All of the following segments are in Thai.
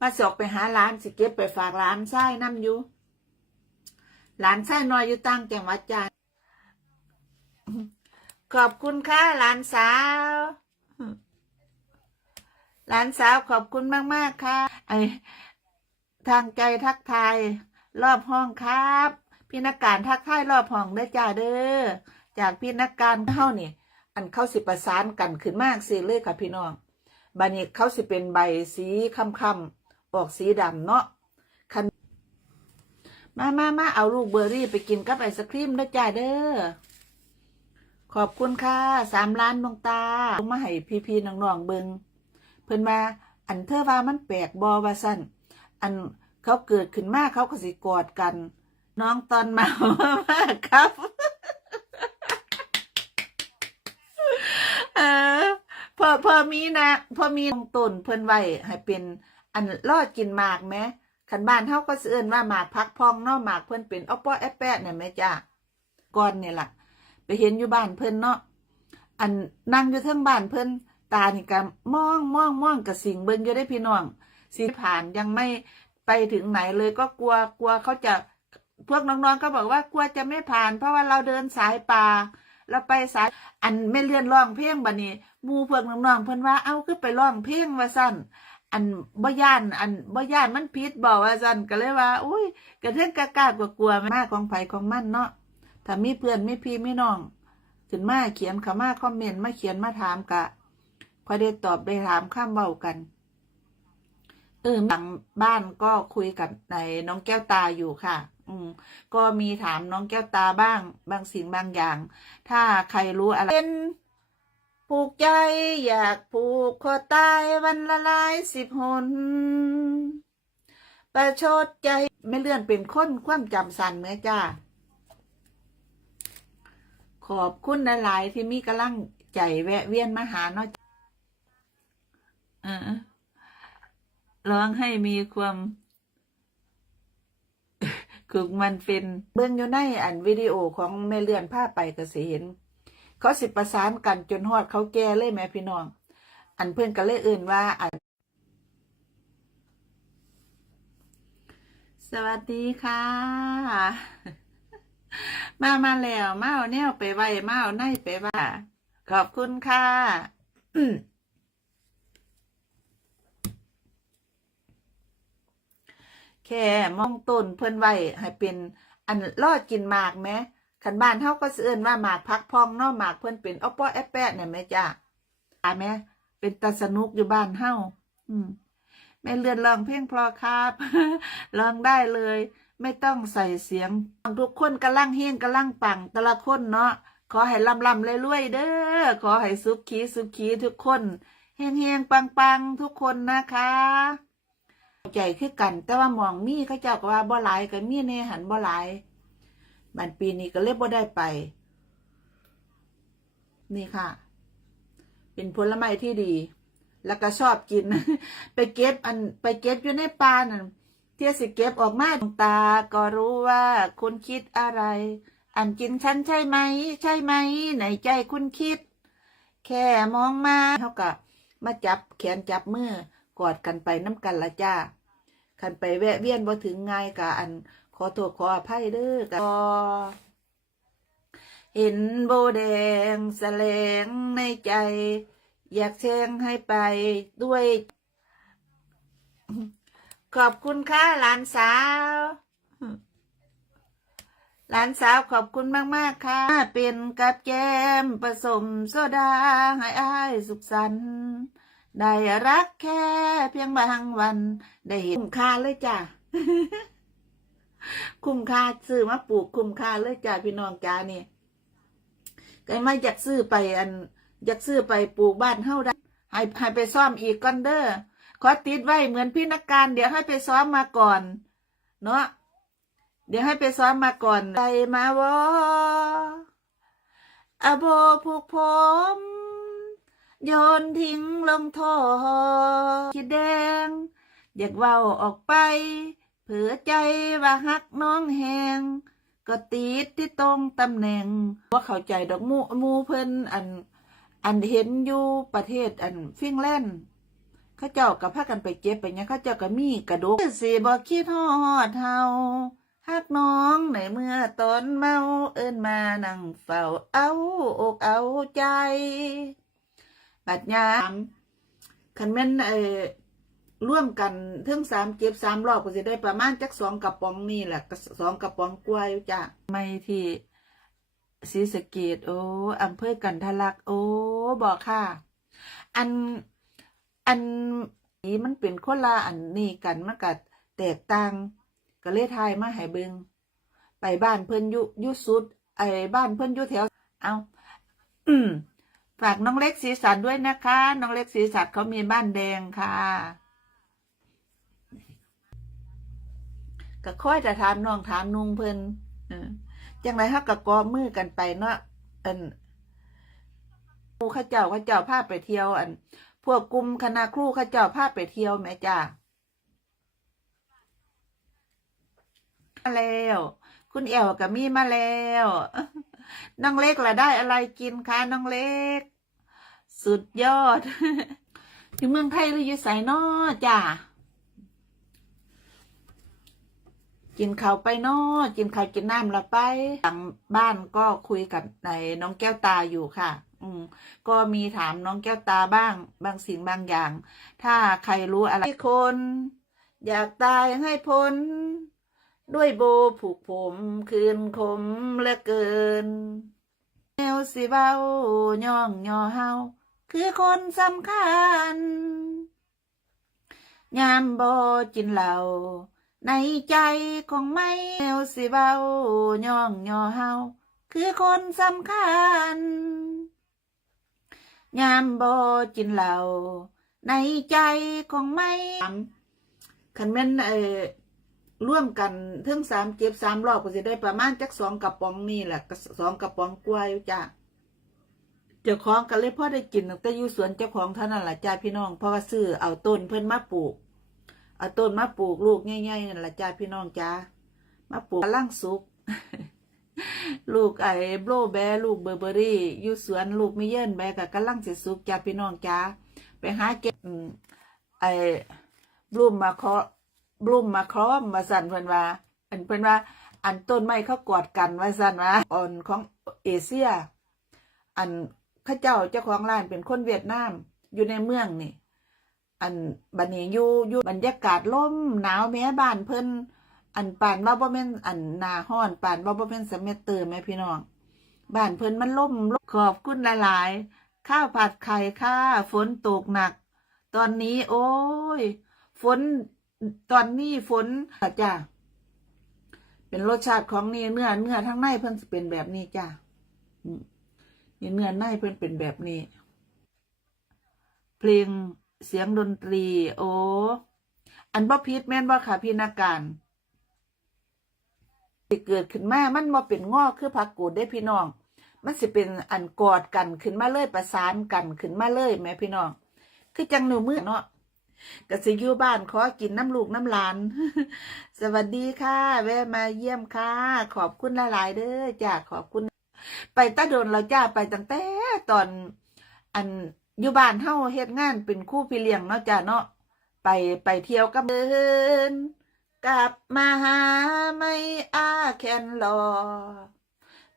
มาสอกไปหาร้านสิเก็บไปฝากร้านไส้น้ำอยู่ร้านไส้น้อยอยู่ตั้งจังหวัดจ้าขอบคุณค่ะหลานสาวหลานสาวขอบคุณมาก ๆ ค่ะ ไอทางใจทักทายรอบห้องครับ พี่นักการทักทายรอบห้องได้จ้าเด้อจากพี่นักการเข้านี่อันเข้าสิประสานกันขึ้นมากสิเลยค่ะพี่น้องบานี้เขาสิเป็นใบสีคำคำๆ ออกสีดำเนาะคันมามามาเอาลูกเบอร์รี่ไปกินกับไอศครีมได้อจ้าเด้อ ขอบคุณค่ะสามล้านดวงตาลงมาให้พี่ๆน้องๆเบิงเพิ่นว่าอันเธอว่ามันแปลกบอว่าสั้นอันเขาเกิดขึ้นมาเขาก็สิกอดกัน น้องตอนเมามากครับเออพอพอมีนะพอมีตรงต้นเพิ่นไว้ให้เป็น อันรอดกินหมากไหมขันบ้านเฮาก็เสิเอิ้นว่าหมากพักพองเนาะหมากเพิ่นเป็นอ้อป้อแอปแปะเนี่ยแม่จ้าก่อนเนี่ยล่ะ ไปเห็นอยู่บ้านเพิ่นเนาะอันนั่งอยู่เทิงบ้านเพิ่นตานี่ก็มองมองมองกับสิ่งเบิ่งอยู่ได้พี่น้องสิผ่านยังไม่ไปถึงไหนเลยก็กลัวกลัวเขาจะพวกน้องๆก็บอกว่ากลัวจะไม่ผ่าน เพราะว่าเราเดินสายป่าเราไปสายอันไม่เลื่อนร้องเพลงบัดนี้มูพวกน้องๆเพิ่นว่าเอ้าคือไปร้องเพลงว่าซั่น อันบ่ย่านอันบ่ย่านมันผิดบอกว่าซั่นก็เลยว่า อุ้ยกระเทือนกะกล้ากลัวๆมากของไผของมันเนาะถ้ามีเพื่อนมีพี่มีน้องขึ้นมาเขียนขามาคอมเมนต์มาเขียนมาถามกะพอได้ตอบได้ถามข้ามเบากันเออหลังบ้านก็คุยกับในน้องแก้วตาอยู่ค่ะ อืมก็มีถามน้องแก้วตาบ้าง บางสิ่งบางอย่าง ถ้าใครรู้อะไรเป็น ผูกใจอยากผูกคอตายวันละลายสิบหน ประชดใจไม่เลื่อนเป็นคนความจำสันเมื่อจ้า ขอบคุณหลายที่มีกำลังใจแวะเวียนมาหาเนาะออร้องให้มีความคือมันเป็นเบื้องอยู่ในอันวิดีโอของแม่เลื่อนผ้าไปกสิเห็น เขาสิประสานกันจนฮอดเขาแก่เลยแม่พี่น้อง อันเพื่อนก็เลยเอื่นว่าอันสวัสดีค่ะ มามาแล้วมาเอาแนวไปไว้มาเอาในไปว่า ขอบคุณค่ะแค่มองต้นเพิ่นไว้ให้เป็นอันรอดกินหมากไหม ขันบ้านเฮาก็สิเอิ้นว่าหมากพักพองเนาะหมากเพิ่นเป็นอ้อป้อแอปแปะเนี่ยแม่จ้าอาแม่เป็นตาสนุกอยู่บ้านเฮาอืมแม่เลือนรองเพลงพราะครับรองได้เลย ไม่ต้องใส่เสียงทุกคนกำลังเฮงกำลังปังแต่ละคนเนาะขอให้ลำลำรวยๆเด้อขอให้สุขีสุขีทุกคนเฮงเฮงปังปังทุกคนนะคะใจคือกัน แต่ว่ามองมีเขาเจ้าก็ว่าบ่หลายก็มีแน่หันบ่หลาย บันปีนี้ก็เลยบ่ได้ไป นี่ค่ะ เป็นผลไม้ที่ดี แล้วก็ชอบกิน ไปเก็บอันไปเก็บอยู่ในป่านั่นเที่ยสิเก็บออกมาดวงตา ก็รู้ว่าคุณคิดอะไร อันกินฉันใช่ไหม ใช่ไหมไหนใจคุณคิด แค่มองมาเท่ากับมาจับแขนจับมือกอดกันไปน้ำกันละจ้าคันไปแวะเวียนบ่ถึงไงกะอัน ขอโทษขออภัยเด้อกะเห็นโบแดงแสลงในใจ อยากแช่งให้ไปด้วย ขอบคุณค่ะหลานสาว หลานสาวขอบคุณมากๆค่ะ เป็นกับแก้มผสมโซดาให้อายสุขสันต์ได้รักแค่เพียงบางวัน ได้เห็นค่าเลยจ้ะ คุ้มค่าซื้อมาปลูกคุ้มค่าเลยจ้ะพี่น้องจ้านี่ก็ไม่อยากซื้อไปอันอยากซื้อไปปลูกบ้านเฮาได้ให้ให้ไปซ่อมอีกก่อนเด้อขอติดไว้เหมือนพี่นักการ เดี๋ยวให้ไปซ้อมมาก่อน เนาะเดี๋ยวให้ไปซ้อมมาก่อนใจมาวออโบผูกผมโยนทิ้งลงท่อคิดแดง อยากเว้าออกไป เผื่อใจว่าฮักน้องแหงก็ติดที่ตรงตำแหน่งว่าเข้าใจดอกมูมูเพิ่นอัน อันเห็นอยู่ประเทศอันฟินแลนด์เขาเจ้ากับพากันไปเจ็บไปเนี่ยงเขาเจ้าก็มีกระดูกสิบ่คิดฮอดเฮาฮักน้องในเมื่อตอนเมาเอิ้นมานั่งเฝ้าเอาอกเอาใจ บัดยามคันแม่นเอ่อ ร่วมกันเทิงสามเจ็บสามรอบก็สิได้ประมาณจักสองกระป๋องนี่แหละก็สองกระป๋องกล้วยจ้ะไม่ที่ศรีสะเกดโอ้อำเภอกันทะลัก โอ้บอกค่ะ อันอันนี้มันเป็นคนละอันนี้กันมันก็แตกต่างก็เลยทายมาให้เบิงไปบ้านเพิ่นยู่อยู่สุด ไอ้บ้านเพิ่นยู่แถว เอาอืมฝากน้องเล็กสีสันด้วยนะคะ น้องเล็กสีสันเขามีบ้านแดงค่ะ ก็ค่อยจะถามน้องถามนุ่งเพิ่นออจังไรฮักกะกอมือกันไปเนาะอันครูข้าเจ้าข้าเจ้าพาไปเที่ยว อัน พวกกลุ่มคณะครูข้าเจ้าพาไปเที่ยวแม่จ้ามาแล้ว คุณเอวกับมีมาแล้วน้องเล็กละได้อะไรกินคะน้องเล็ก สุดยอดอยู่เมืองไทยหรืออยู่ไสนอจ้า กินข้าวไปนอกินข้าวกินน้ำละไปหลังบ้านก็คุยกับในน้องแก้วตาอยู่ค่ะ อืมก็มีถามน้องแก้วตาบ้าง บางสิ่งบางอย่าง ถ้าใครรู้อะไรคน อยากตายให้พ้น ด้วยโบผูกผมคืนคมเหลือเกินแนวสิเบาย่องย่อเฮาคือคนสำคัญ ยามบ่กินเหล้า ในใจของไม่แนวสิเบาย่องย่อเฮาคือคนสำคัญ ยามบ่กินเหล้าในใจของไม่คันแม่นเออร่วมกันเทิงสามเจ็บสามรอบก็สิได้ประมาณจักสองกระป๋องนี่แหละก็สองกระป๋องกล้วยจ้ะเจ้าของก็เลยพ่อได้กินตั้งแต่อยู่สวนเจ้าของเท่านั้นแหละจ้าพี่น้องเพราะว่าซื้อเอาต้นเพิ่อนมาปลูก เอาต้นมาปลูกลูกง่ายๆนั่นแหละจ้าพี่น้องจ้ามาปลูกกำลังสุก ลูกไอ้โบลแบลูกเบอร์เบอรี่อยู่สวนลูกมิเยินแบร์กับกำลังเสิสุกจ้าพี่น้องจ้าไปหาเก็บไอ้บลูมมาเคาะบลูมมาคล้อมมาสั่นเพิ่อนว่า อันเพิ่อนว่า อันต้นไม้เขากอดกันว่าสั่นว่าอ่อนของเอเชีย อันข้าเจ้าเจ้าของร้านเป็นคนเวียดนามอยู่ในเมืองนี่ อันบันนี้อยู่อยู่บรรยากาศลมหนาวแม้บ้านเพิ่นอันปานว่าบ่แม่นอันนาห้อนปานว่าบ่แม่นสมเมเตอร์แม่พี่น้องบ้านเพิ่นมันล่มลมขอบคุณหลายๆข้าวผัดไข่ค่ะฝนตกหนัก ตอนนี้ โอ้ย ฝนตอนนี้ฝนอาจ้าเป็นรสชาติของนี่เนื้อเนื้อทั้งในเพิ่นเป็นแบบนี้จ้าอืมนี่เนื้อในเพิ่นเป็นแบบนี้ เพลง เสียงดนตรี โอ้อันบ่ผิดแม่นบ่ค่ะพี่นาการที่เกิดขึ้นมามันบ่เป็นงอกคือผักกูดได้พี่น้อง มันสิเป็นอันกอดกันขึ้นมาเลยประสานกันขึ้นมาเลยแม่พี่น้อง คือจังหนูมือเนาะก็สิอยู่บ้านขอกินน้ำลูกน้ำหลาน สวัสดีค่ะ แวะมาเยี่ยมค่ะ ขอบคุณหลาย ๆ เด้อจ้าขอบคุณ ไปตาโดนเราจ้าไปตั้งแต่ตอนอัน อยู่บ้านเฮาเฮ็ดงานเป็นคู่พี่เลี้ยงเนาะจ้าเนาะไปไปเที่ยวกับเดินกลับมาหาไม่อาแคนรอ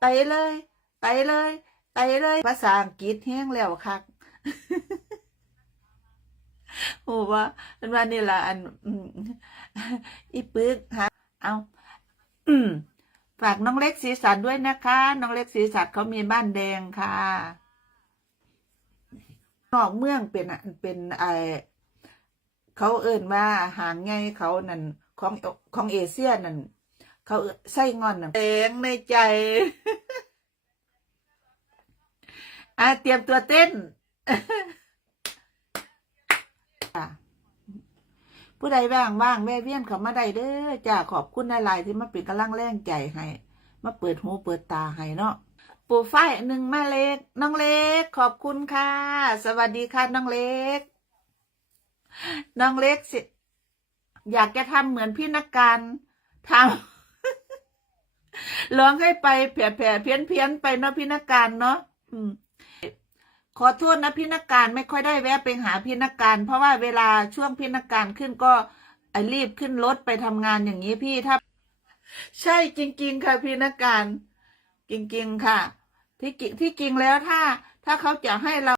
ไปเลย ไปเลย ไปเลย ภาษาอังกฤษแห้งแล้วคักโหว่าเป็นว่านี่ละอันอีปึกฮะเอาฝากน้องเล็กสีสันด้วยนะคะ น้องเล็กสีสันเขามีบ้านแดงค่ะ นอกเมืองเป็นอะเป็นไอเขาเอิ่นว่าหางไงเขานั่นของของเอเชียนั่นเขาเอิ้นไส้งอนน่ะแดงในใจอะเตรียมตัวเต้นจ้ะผู้ใดว่างว่างแวะเวียนเขามาได้เด้อจ้าขอบคุณหลายๆที่มาเป็นกำลังแรงใจให้ มาเปิดหูเปิดตาให้เนาะ ปู่ฝ้ายหนึ่งแม่เล็ก น้องเล็ก ขอบคุณค่ะ สวัสดีค่ะน้องเล็ก น้องเล็กสิอยากจะทำเหมือนพี่นักการทำร้องให้ไปแผ่แผ่เพี้ยนเพี้ยนไปเนาะพี่นักการเนาะขอโทษนะพี่นักการไม่ค่อยได้แวะไปหาพี่นักการ เพราะว่าเวลาช่วงพี่นักการขึ้นก็รีบขึ้นรถไปทำงานอย่างนี้พี่ถ้า ใช่จริง ๆ ค่ะพี่นักการจริง ๆ ค่ะ ที่จริงแล้วถ้าถ้าเขาจะให้เรา